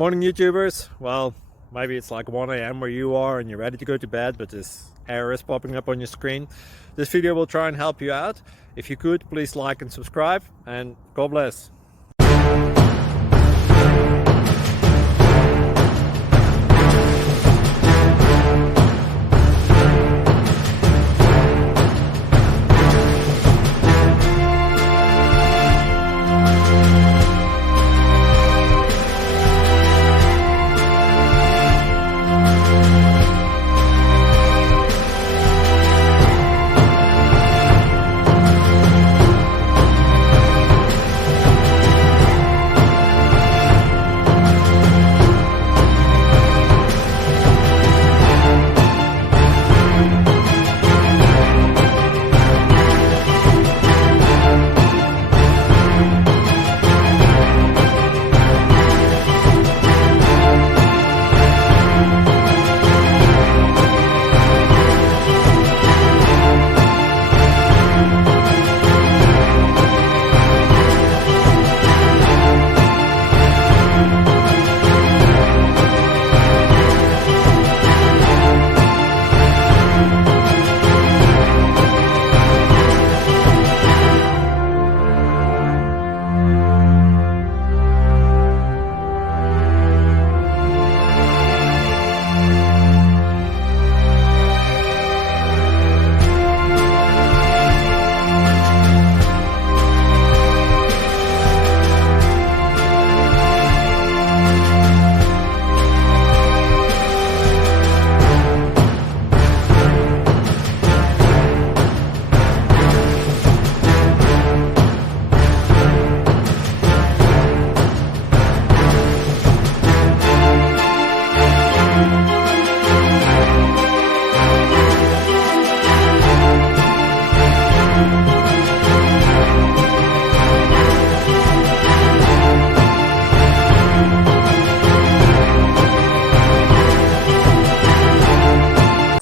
Morning YouTubers. Well, maybe it's like 1 a.m. where you are and you're ready to go to bed, but this error is popping up on your screen. This video will try and help you out. If you could, please like and subscribe, and God bless.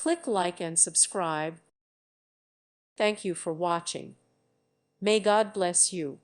Click like and subscribe. Thank you for watching. May God bless you.